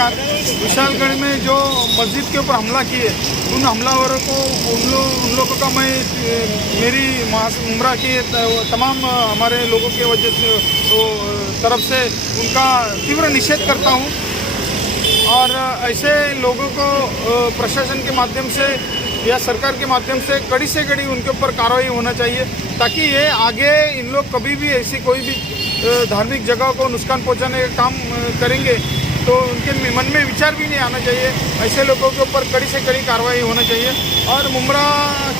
सरकार विशालगढ़ में जो मस्जिद के ऊपर हमला किए, उन हमलावरों को उन लोगों का मैं मेरी उम्रा के तमाम हमारे लोगों के वजह से तरफ से उनका तीव्र निषेध करता हूँ। और ऐसे लोगों को प्रशासन के माध्यम से या सरकार के माध्यम से कड़ी से कड़ी उनके ऊपर कार्रवाई होना चाहिए, ताकि ये आगे इन लोग कभी भी ऐसी कोई भी धार्मिक जगह को नुकसान पहुंचाने का काम करेंगे तो उनके मन में विचार भी नहीं आना चाहिए। ऐसे लोगों के ऊपर कड़ी से कड़ी कार्रवाई होना चाहिए। और मुमरा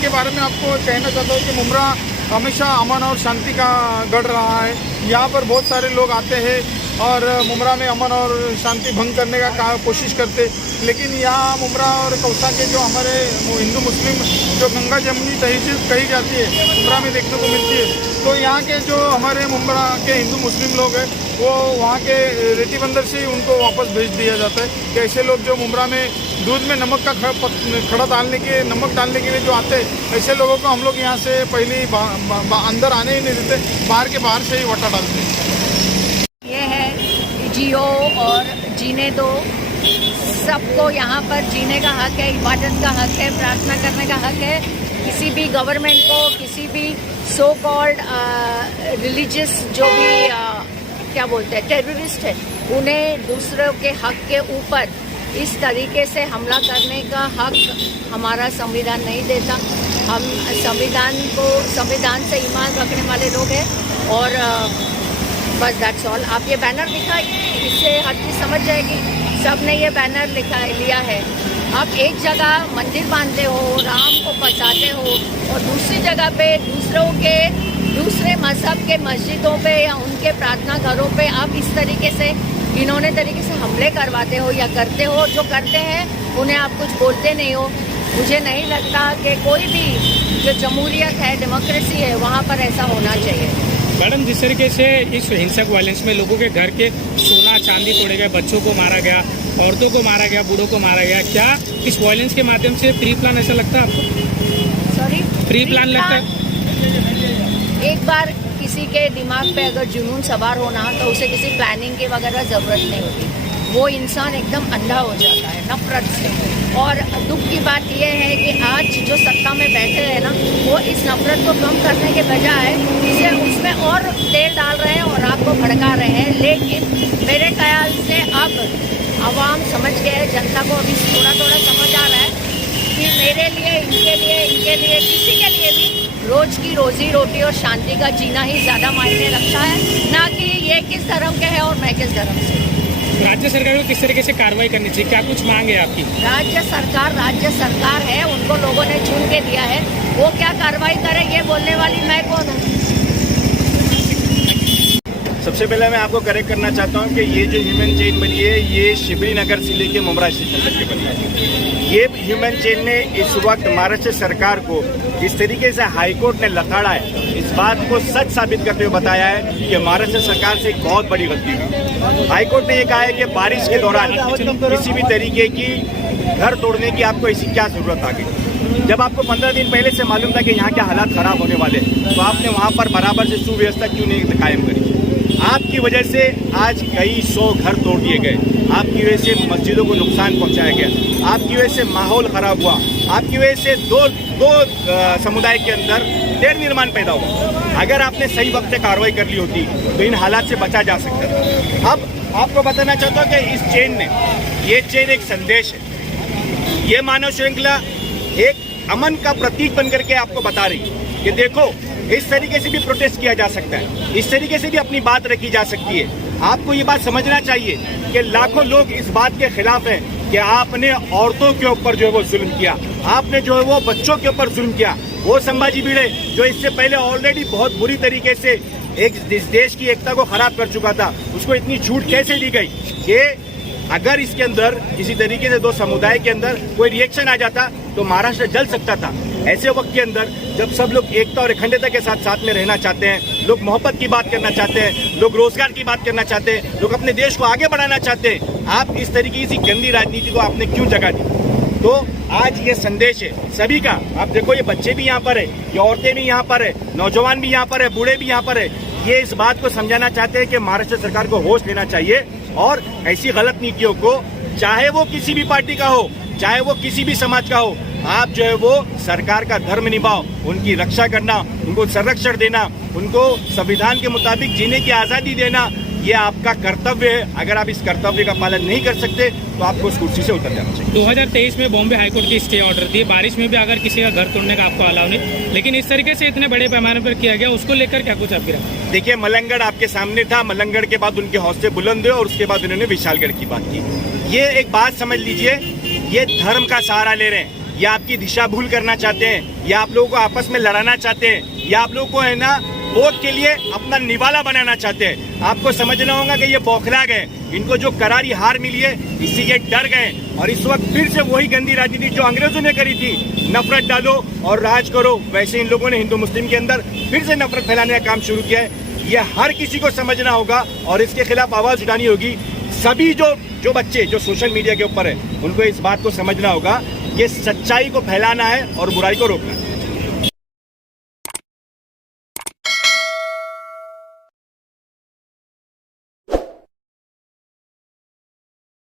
के बारे में आपको कहना चाहता हूँ कि मुमरा हमेशा अमन और शांति का गढ़ रहा है। यहाँ पर बहुत सारे लोग आते हैं और मुमरा में अमन और शांति भंग करने का कोशिश करते, लेकिन यहाँ मुमरा और कौसा के जो हमारे हिंदू मुस्लिम जो गंगा जमुनी तहजीब कही जाती है मुमरा में देखने को मिलती है, तो यहाँ के जो हमारे मुमरा के हिंदू मुस्लिम लोग हैं वो वहाँ के रेती बंदर से उनको वापस भेज दिया जाता है। कि ऐसे लोग जो मुमरा में दूध में नमक का खड़ा नमक डालने के लिए जो आते हैं, ऐसे लोगों को हम लोग यहाँ से पहले अंदर आने ही नहीं देते, बाहर के बाहर से ही वटा डालते हैं। ये है जियो और जीने दो, सबको यहाँ पर जीने का हक है, इबादत का हक है, प्रार्थना करने का हक है। किसी भी गवर्नमेंट को, किसी भी सो कॉल्ड रिलीजियस जो भी क्या बोलते हैं टेररिस्ट है, उन्हें दूसरों के हक के ऊपर इस तरीके से हमला करने का हक हमारा संविधान नहीं देता। हम संविधान से ईमान रखने वाले लोग हैं और बस दैट्स ऑल। आप ये बैनर दिखाइए, इससे हर चीज़ समझ जाएगी। सब ने ये बैनर लिया है। आप एक जगह मंदिर बांधते हो, राम को बचाते हो, और दूसरी जगह पे दूसरे मजहब के मस्जिदों पे या उनके प्रार्थना घरों पे आप इस तरीके से घिनौने तरीके से हमले करवाते हो या करते हो। जो करते हैं उन्हें आप कुछ बोलते नहीं हो। मुझे नहीं लगता कि कोई भी जो जमहूरियत है, डेमोक्रेसी है, वहाँ पर ऐसा होना चाहिए। मैडम, जिस तरीके से इस हिंसक वायलेंस में लोगों के घर के सोना चांदी तोड़े गए, बच्चों को मारा गया, औरतों को मारा गया, बूढ़ों को मारा गया, क्या इस वायलेंस के माध्यम से प्री प्लान ऐसा लगता है आपको? सॉरी, प्री प्लान लगता है? एक बार किसी के दिमाग पे अगर जुनून सवार होना तो उसे किसी प्लानिंग की वगैरह ज़रूरत नहीं होती। वो इंसान एकदम अंधा हो जाता है नफरत से। और दुख की बात यह है कि आज जो सत्ता में बैठे हैं ना, वो इस नफरत को कम करने के बजाय इसे उसमें और तेल डाल रहे हैं और आग को भड़का रहे हैं। लेकिन मेरे ख्याल से अब आवाम समझ गए, जनता को अभी थोड़ा थोड़ा समझ आ रहा है कि मेरे लिए, इनके लिए, किसी के लिए भी रोज की रोजी रोटी और शांति का जीना ही ज़्यादा मायने रखता है, ना कि ये किस धर्म के है और मैं किस धर्म से। राज्य सरकार को किस तरीके से कार्रवाई करनी चाहिए? क्या कुछ मांग है आपकी? राज्य सरकार है, उनको लोगों ने चुन के दिया है, वो क्या कार्रवाई करे ये बोलने वाली मैं कौन हूँ? सबसे पहले मैं आपको करेक्ट करना चाहता हूँ कि ये जो ह्यूमन चेन बनी है, ये शिवरी नगर से लेके मुमरा स्टेशन तक की बनी है। ये ह्यूमन चेन ने इस वक्त महाराष्ट्र सरकार को जिस तरीके से हाईकोर्ट ने लताड़ा है, इस बात को सच साबित करते हुए बताया है कि महाराष्ट्र सरकार से एक बहुत बड़ी गलती हुई। हाईकोर्ट ने ये कहा है कि बारिश के दौरान किसी भी तरीके की घर तोड़ने की आपको ऐसी क्या जरूरत आ गई? जब आपको 15 दिन पहले से मालूम था कि यहाँ के हालात खराब होने वाले, तो आपने वहाँ पर बराबर से सुव्यवस्था क्यों नहीं कायम करी? आपकी वजह से आज कई 100 घर तोड़ दिए गए, आपकी वजह से मस्जिदों को नुकसान पहुंचाया गया, आपकी वजह से माहौल खराब हुआ, आपकी वजह से दो समुदाय के अंदर देर निर्माण पैदा हुआ। अगर आपने सही वक्त में कार्रवाई कर ली होती तो इन हालात से बचा जा सकता था। अब आपको बताना चाहता हूँ कि इस चेन ने, ये चेन एक संदेश है। ये मानव श्रृंखला एक अमन का प्रतीक बन करके आपको बता रही है कि देखो, इस तरीके से भी प्रोटेस्ट किया जा सकता है, इस तरीके से भी अपनी बात रखी जा सकती है। आपको ये बात समझना चाहिए कि लाखों लोग इस बात के खिलाफ हैं कि आपने औरतों के ऊपर जो है वो जुल्म किया, आपने जो है वो बच्चों के ऊपर जुल्म किया। वो संभाजी भिड़े जो इससे पहले ऑलरेडी बहुत बुरी तरीके से इस देश की एकता को खराब कर चुका था, उसको इतनी छूट कैसे दी गई कि अगर इसके अंदर किसी तरीके से दो समुदाय के अंदर कोई रिएक्शन आ जाता तो महाराष्ट्र जल सकता था। ऐसे वक्त के अंदर जब सब लोग एकता और अखंडता के साथ साथ में रहना चाहते हैं, लोग मोहब्बत की बात करना चाहते हैं, लोग रोजगार की बात करना चाहते हैं, लोग अपने देश को आगे बढ़ाना चाहते हैं, आप इस तरीके की गंदी राजनीति को आपने क्यों जगह दी? तो आज ये संदेश है सभी का। आप देखो, ये बच्चे भी यहाँ पर है, ये औरतें भी यहाँ पर है, नौजवान भी यहाँ पर है, बूढ़े भी यहाँ पर है। ये इस बात को समझाना चाहते हैं कि महाराष्ट्र सरकार को होश लेना चाहिए और ऐसी गलत नीतियों को चाहे वो किसी भी पार्टी का हो, चाहे वो किसी भी समाज का हो, आप जो है वो सरकार का धर्म निभाओ, उनकी रक्षा करना, उनको संरक्षण देना, उनको संविधान के मुताबिक जीने की आज़ादी देना, ये आपका कर्तव्य है। अगर आप इस कर्तव्य का पालन नहीं कर सकते तो आपको उस कुर्सी से उतर जाना चाहिए। 2023 में बॉम्बे हाईकोर्ट की स्टे ऑर्डर थी, बारिश में भी अगर किसी का घर तोड़ने का आपको अलाउ नहीं, लेकिन इस तरीके से इतने बड़े पैमाने पर किया गया, उसको लेकर क्या कुछ आपकी राय? देखिए, मलंगगढ़ आपके सामने था, मलंगगढ़ के बाद उनके हौसले बुलंद हुए और उसके बाद उन्होंने विशालगढ़ की बात की। ये एक बात समझ लीजिए, ये धर्म का सहारा ले रहे हैं, ये आपकी दिशा भूल करना चाहते हैं, या आप लोगों को आपस में लड़ाना चाहते हैं, या आप लोगों को है ना वोट के लिए अपना निवाला बनाना चाहते हैं। आपको समझना होगा कि ये बौखला गए, इनको जो करारी हार मिली है इसी के डर गए, और इस वक्त फिर से वही गंदी राजनीति जो अंग्रेजों ने करी थी, नफरत डालो और राज करो, वैसे इन लोगों ने हिंदू मुस्लिम के अंदर फिर से नफरत फैलाने का काम शुरू किया है। ये हर किसी को समझना होगा और इसके खिलाफ आवाज उठानी होगी। सभी जो बच्चे जो सोशल मीडिया के ऊपर है, उनको इस बात को समझना होगा कि सच्चाई को फैलाना है और बुराई को रोकना है।